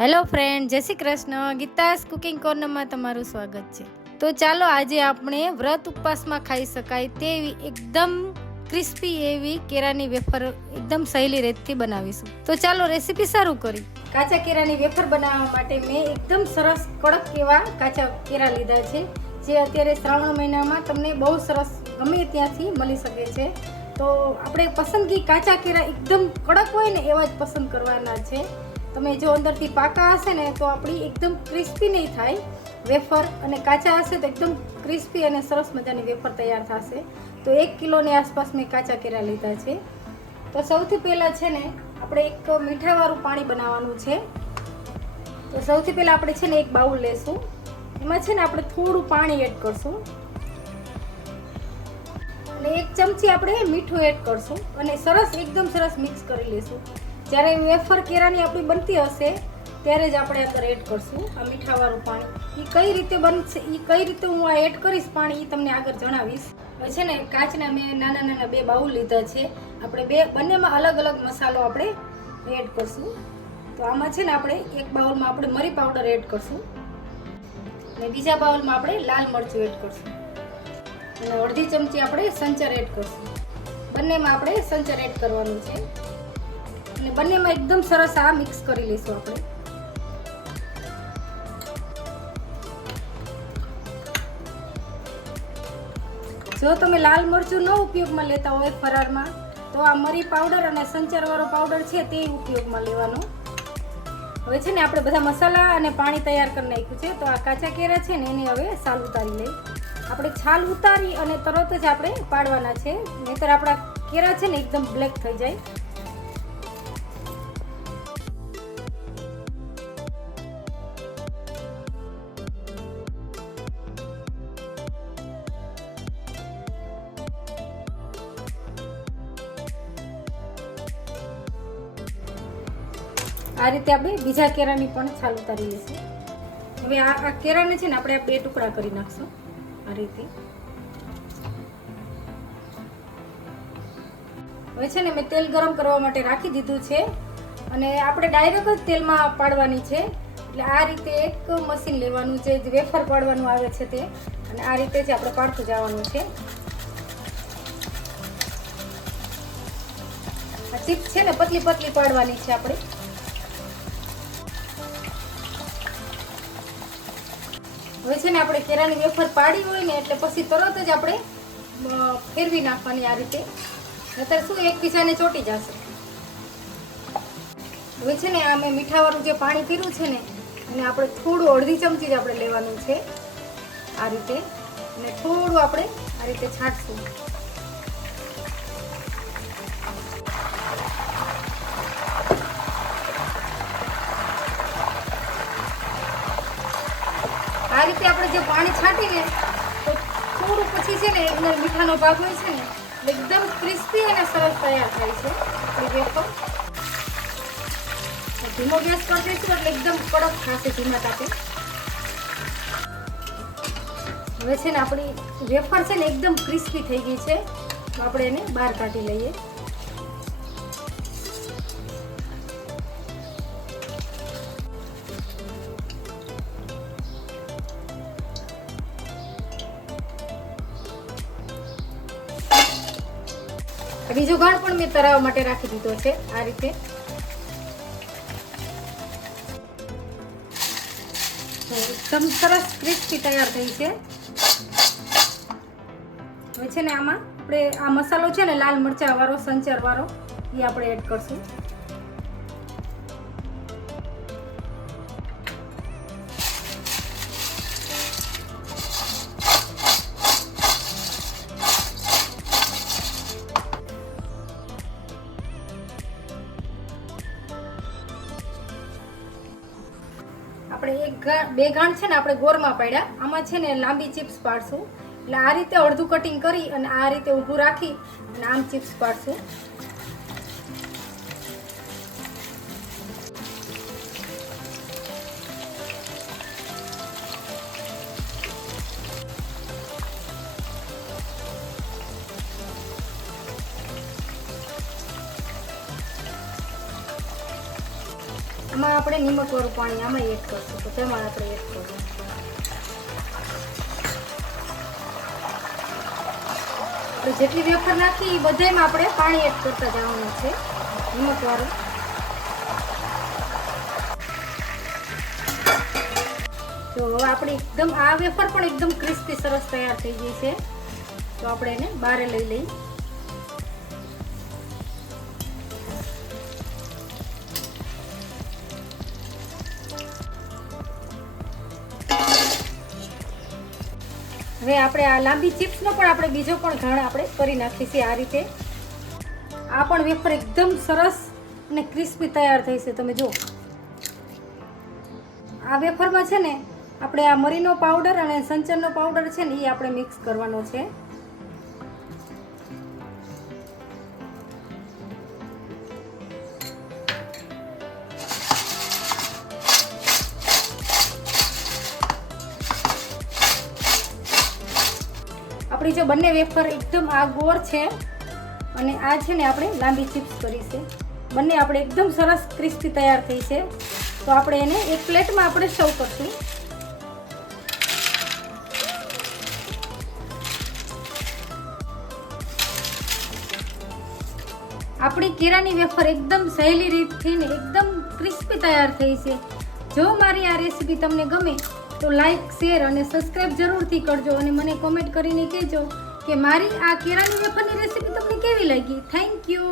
Hello friend Jai Shri Krishna. Geeta's cooking કોર્નરમાં તમારું સ્વાગત છે. તો ચાલો આજે આપણે વ્રત ઉપવાસમાં ખાઈ શકાય તેવી એકદમ ક્રિસ્પી એવી કેરાની વેફર એકદમ સહેલી રીતથી બનાવીશું. તો ચાલો રેસીપી શરૂ કરી. કાચા કેરાની વેફર બનાવવા માટે મેં એકદમ સરસ કડક એવા કાચા કેરા લીધા છે, જે અત્યારે શ્રાવણ મહિનામાં તમને બહુ સરસ ગમે ત્યાંથી મળી શકે છે. તો આપણે પસંદગી કાચા કેરા એકદમ કડક હોય ને એવા જ પસંદ કરવાના છે. તમે જો અંદરથી પાકા હશે ને, તો આપણી એકદમ ક્રિસ્પી નહીં થાય. વેફર અને કાચા હશે તો એકદમ ક્રિસ્પી અને સરસ મજાની વેફર તૈયાર થશે. તો એક કિલોની આસપાસ મેં કાચા કેરા લીધા છે. તો સૌથી પહેલાં છે ને, આપણે એક મીઠાવાળું પાણી બનાવવાનું છે. તો સૌથી પહેલાં આપણે છે ને એક બાઉલ લેશું. એમાં છે ને આપણે થોડું પાણી એડ કરશું. અને એક ચમચી આપણે મીઠું એડ કરશું. અને સરસ, એકદમ સરસ મિક્સ કરી લઈશું જ્યારે વેફર કેરાની આપણી બનતી હશે, ત્યારે જ આપણે અંદર એડ કરશું. આ મીઠાવાળું પાણી. એ કઈ રીતે બનશે એ કઈ રીતે હું આ એડ કરીશ પાણી એ તમને આગળ જણાવીશ. છે ને, કાચના મેં નાના નાના બે બાઉલ લીધા છે. આપણે બે, બંનેમાં અલગ અલગ મસાલો આપણે એડ કરશું. તો આમાં છે ને, આપણે એક બાઉલમાં આપણે મરી પાવડર એડ કરશું. અને બીજા બાઉલમાં આપણે લાલ મરચું એડ કરશું. અને અડધી ચમચી આપણે સંચર એડ કરશું. બંનેમાં આપણે સંચર એડ કરવાનું છે. અને બંનેમાં એકદમ સરસ આ મિક્સ કરી લઈશું આપણે. જો તમે લાલ મરચું ન ઉપયોગમાં લેતા હોય ફરારમાં તો આ મરી પાવડર અને સંચારવાળો પાવડર છે તે ઉપયોગમાં લેવાનો. હવે છે ને આપણે બધા મસાલા અને પાણી તૈયાર કરી નાખ્યું છે, તો આ કાચા કેરા છે ને એની હવે સાલ ઉતારી લઈ આપણે છાલ ઉતારી અને તરત જ આપણે પાડવાના છે, નહીતર આપણા કેરા છે ને એકદમ બ્લેક થઈ જાય. આ રીતે આપણે બીજા કેરાની પણ છાલ ઉતારી લઈશું. હવે આ આ કેરાને છે ને આપણે આ બે ટુકડા કરી નાખશું આ રીતે. હવે છે ને મેં તેલ ગરમ કરવા માટે રાખી દીધું છે અને આપણે ડાયરેક્ટ જ તેલમાં પાડવાની છે. એટલે આ રીતે એક મશીન લેવાનું છે, જે વેફર પાડવાનું આવે છે તે. અને આ રીતે જ આપણે પાડતું જવાનું છે. ચીપ છે ને પતલી પતલી પાડવાની છે આપણે. હવે છે ને આપણે કેરાની વેફર પાડી હોય ને એટલે પછી તરત જ આપણે ફેરવી નાખવાની આ રીતે. અત્યારે શું એકબીજાને ચોટી જશે. હવે છે ને આ મેં મીઠાવાળું જે પાણી પીરું છે ને, એને આપણે થોડું અડધી ચમચી જ આપણે લેવાનું છે આ રીતે. અને થોડું આપણે આ રીતે છાંટશું. આ રીતે આપણે જે પાણી છાંટીને તો થોડું પછી છે ને એકદમ મીઠાનો ભાગ હોય છે ને એકદમ ક્રિસ્પી અને સરસ તૈયાર થાય છે. એ વેફર ધીમો ગેસ પર દઈશું એટલે એકદમ કડક થશે ધીમા તાપે. હવે છે ને આપણી વેફર છે ને એકદમ ક્રિસ્પી થઈ ગઈ છે. તો આપણે એને બહાર કાઢી લઈએ. બીજો ગાળ પણ મેં તરાવવા માટે રાખી દીધો છે આ રીતે. એકદમ સરસ ક્રિસ્પી તૈયાર થઈ છે. હવે છે ને આમાં આપણે આ મસાલો છે ને લાલ મરચા વાળો સંચર વાળો એ આપણે એડ કરશું. આપણે એક બે ગાંઠ છે ને આપણે ગોરમાં પાડ્યા. આમાં છે ને લાંબી ચિપ્સ પાડશું. એટલે આ રીતે અડધું કટિંગ કરી અને આ રીતે ઊભું રાખી અને આમ ચિપ્સ પાડશું. આમાં આપણે નિમકવાળું પાણી આમાં એડ કરશું, તો તેમાં આપણે એડ કરવું તો જેટલી વેફર નાખી એ બધામાં આપણે પાણી એડ કરતા જવાનું છે નિમકવાળું તો હવે આપણે એકદમ, આ વેફર પણ એકદમ ક્રિસ્પી સરસ તૈયાર થઈ ગઈ છે. તો આપણે એને બહાર લઈ લઈ. હવે આપણે આ લાંબી ચિપ્સનો પણ આપણે બીજો પણ ઘણ આપણે કરી નાખીશું આ રીતે. આ પણ વેફર એકદમ સરસ અને ક્રિસ્પી તૈયાર થઈ છે, તમે જુઓ. આ વેફરમાં છે ને, આપણે આ મરીનો પાવડર અને સંચરનો પાવડર છે ને, એ આપણે મિક્સ કરવાનો છે. આપણી જો બંને વેફર એકદમ આ ગોળ છે અને આ છે ને આપણે લાંબી ચિપ્સ કરી બંને આપણે એકદમ સરસ ક્રિસ્પી તૈયાર થઈ છે. તો આપણે એને એક પ્લેટમાં આપણે સર્વ કરશું. આપણી કેરાની વેફર એકદમ સહેલી રીતથી ને એકદમ ક્રિસ્પી તૈયાર થઈ છે. જો મારી આ રેસીપી તમને ગમે તો લાઈક શેર અને સબસ્ક્રાઈબ જરૂરથી કરજો અને મને કોમેન્ટ કરીને કહેજો કે મારી આ કેળાની વેફરની રેસીપી તમને કેવી લાગી? Thank you